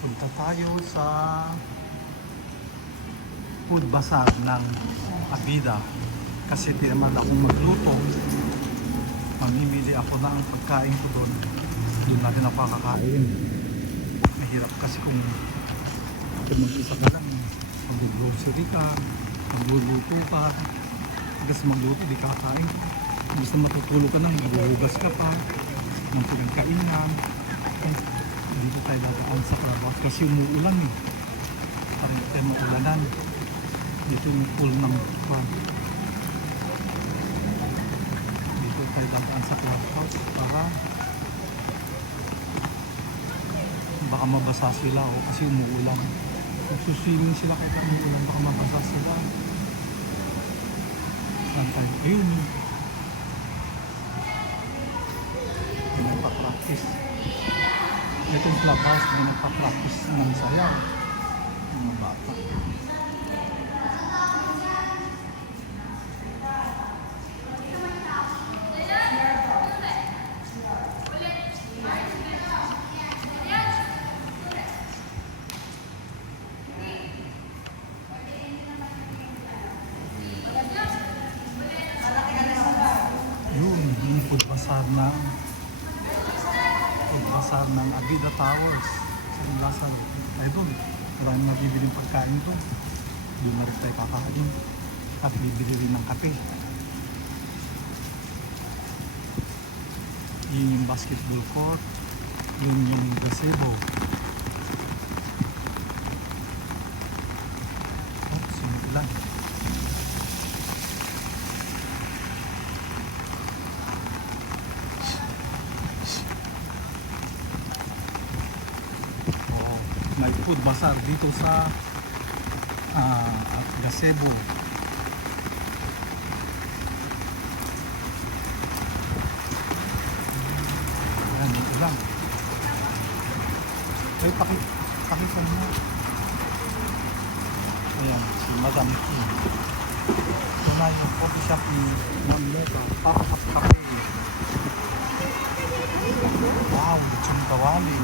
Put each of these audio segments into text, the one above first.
Punta tayo sa food bazaar ng Abida kasi tinaman akong magluto. Mamimili ako ng pagkain ko doon. Doon natin ako kakakain. Mahirap kasi kung mag-isa ka lang, mag-grocery ka, magluluto ka. Kasi magluto, di kakain. Gusto matutulog ka na, maghuhugas ka pa ng pagkainan. Dito tayo dadaan sa Carabao kasi umuulan eh. Parang tayo maulanan. Dito yung pool ng pan. Dito tayo dadaan sa Carabao para baka mabasa sila o kasi umuulan. Kung suswimming sila kahit umuulan baka mabasa sila. Saan tayo? Ayun yun. May nagpa-practice. Itong clubhouse may nagpa-practice ng sayaw. Mga bata. Yun, yung food bazaar ng Abida Towers sa Lazaro. Tayo doon, maraming mabibiling pagkain doon. Doon na rin tayo kakain at bibili rin ng kape. Yun yung basketball court, yun yung gazebo. Sunod lang. May food bazaar dito sa gazebo. Ayan, dito lang. Ay, pakita mo. Ayan, si Madam Kim. Ito na yung coffee shop ni Ma'am Mega. Papapas Cafe. Wow, lechong kawali.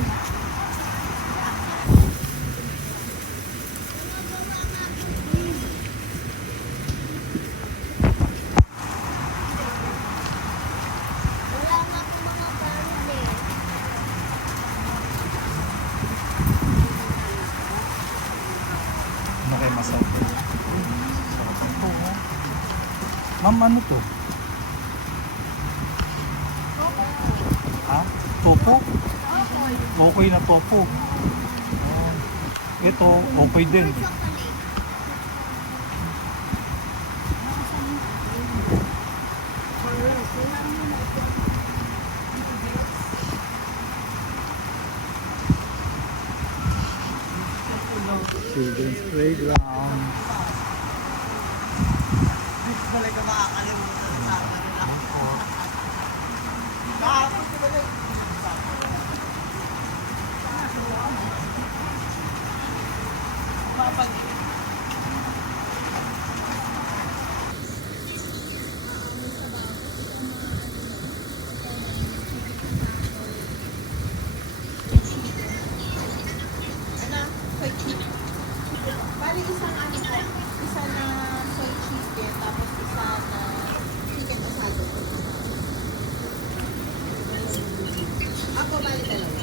Ano kayo masarap? Sarap ito, ha? Ma'am, ano to? Ha? Topo? Okay na topo. Ito, okay din. Children's playground. Hindi ko talaga makakalimutan sa akin nila. Kahapon ko ba lang? Soy chicken. Bali isang ano po, isa na soy chicken, tapos isa na chicken asado. Ako bali dalawa.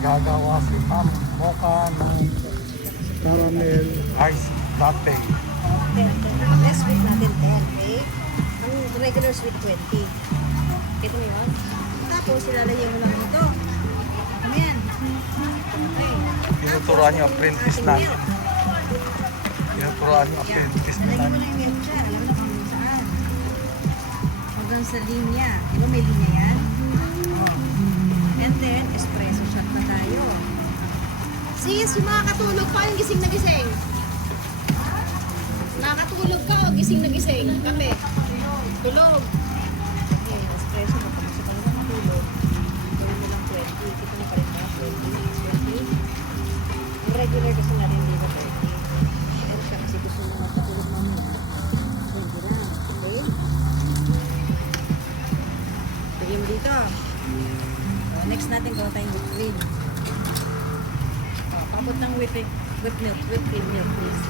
Gagawa si Ma'am Mocha ng caramel ice latte. Last week natin 10, okay? Ang regular sweet 20. Ito mo yun? Tapos, ilalagyan mo lang ito. Ano yan? Okay. Tinuturuan niyo apprentice natin. Tinuturuan niyo apprentice Lagyan mo natin. lang yung milk siya. Alam mo na kung saan. Hanggang sa linya. Di ba may linya yan? Oh. And then, espresso shot na tayo. Sis, yung mga katulog pa, yung gising na gising. Nakatulog ka o gising na gising? Kape. Tulog. Okay, espresso. Kapag gusto ka lang matulog. dito. So, next natin gawa tayong whipped cream. Paabot ng whipped cream milk, please.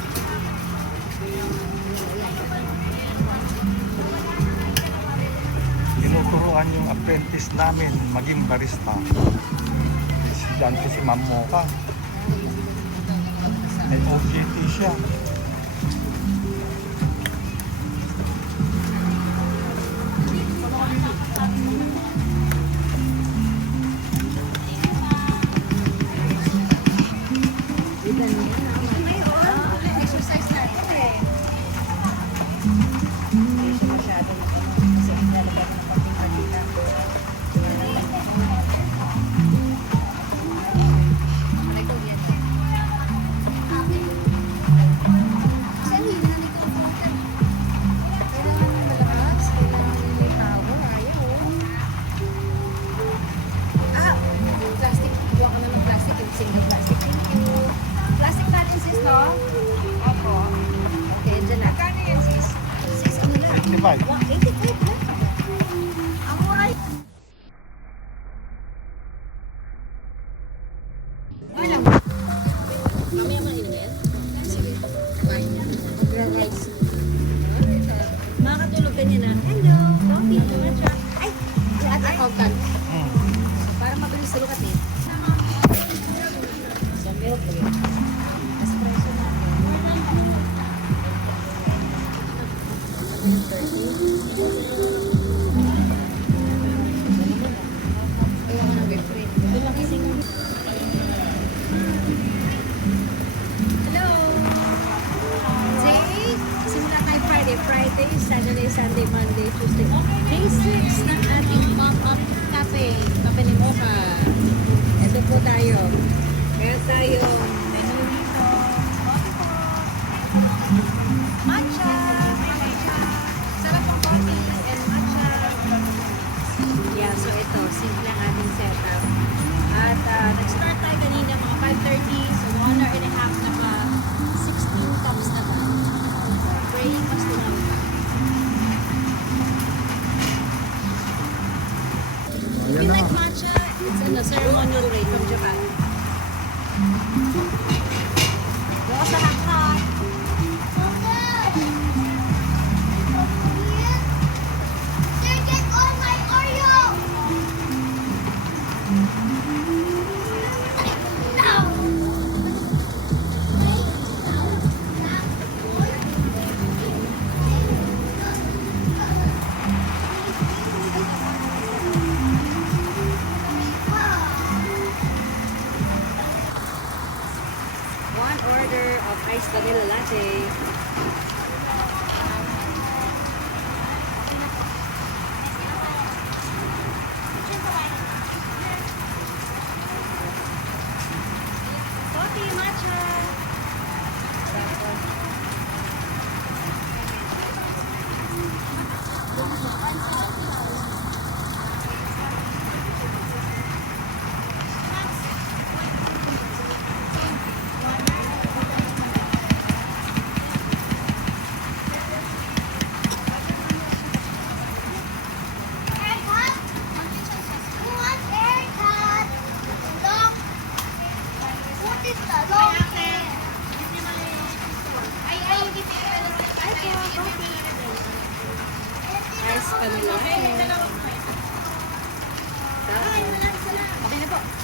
Tinuturuan yung apprentice namin maging barista. Estudyante si Ma'am Mocha. May OJT siya. Exercise natin eh. Hindi siya masyado na kasi ang lalagyan ng konting harina. Plastic. Kuha ka na ng plastic. Yung single plastic. Thank you. Plastic natin, sis, no? Opo. Okay, dyan na. Kano yan, sis? Sis, ano na? 55. 185 na. Ang mura. Walang. Mamaya mo inumin? Sige. Magra-rice. Makakatulog ka niya na, hello, coffee, matcha. Ay, At accountant. para mabilis tulukat eh. Sa milk eh. Espresso natin. Ayaw ko ng whipped cream. Doon lang kasing... Hello! Day, simula tayo Friday, Saturday, Sunday, Monday, Tuesday. Day 6 ng ating pop-up cafe. Cafe ni Mocha. Ito po tayo. Meron tayong menu dito. Matcha! Sarap ang coffee and matcha. Yeah, so ito, simple ang ating setup. At nag-start tayo kanina mga 5:30. So 1 hour and a half na pa 16 cups na ba. Praying mas naman. If Ayan you na. like matcha, it's in a ceremonial rate from Japan. Bukas na hot. One order of iced vanilla latte. Coffee, matcha.